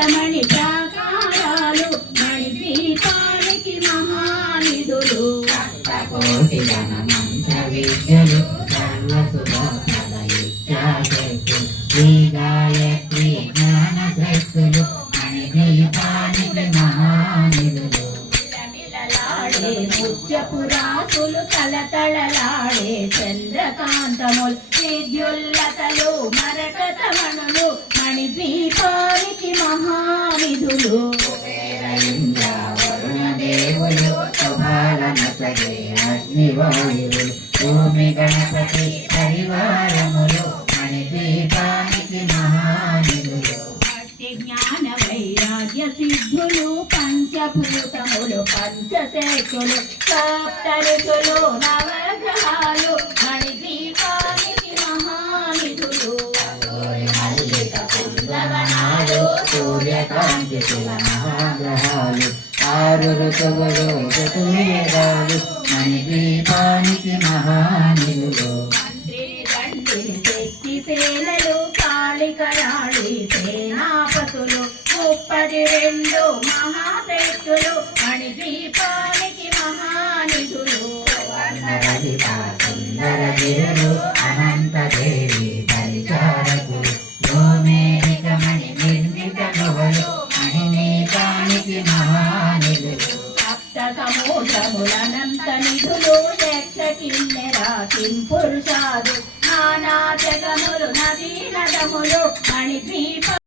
నీలమణి ప్రాకారాలు మణిద్వీపానికి మహానిధులు. కోటి జనమంత విద్యలు సర్వసుభప్రద ఇచ్చాశక్తులు శ్రీ గాయత్రి జ్ఞాన శక్తులు మణిదీపానికి మహానిధులు. మిలమిలలాడే ముత్యపురాసులు తలతళలాడే చంద్రకాంతములు విద్యుల్లతలు మరకతమణులు మణిద్వీపానికి మహానిధులు దేవులు శుభాలనసగే అగ్నివాయువులు. భూమి గణపతి పరివారములు మణిదీపానికి మహానిధులు. భక్తి జ్ఞాన వైరాగ్య సిద్ధులు పంచభూతములు పంచశేఖులు సప్తరుతులు నవగ్రహాలు శిల మహాగ్రహాలు ఆరు ఋతువులు మహానిలులు శక్తి సేనలు కాళికరాళి సేనాపతులు ముప్పది రెండు మహాశక్తులు మణిద్వీపానికి మహానిధులు. వర్ణరహిత సుందర సముద్రములనంత నిధులు యక్ష కిన్నెరా కింపురుషాదు నానా జగములు నదీ నదములు మణిద్వీప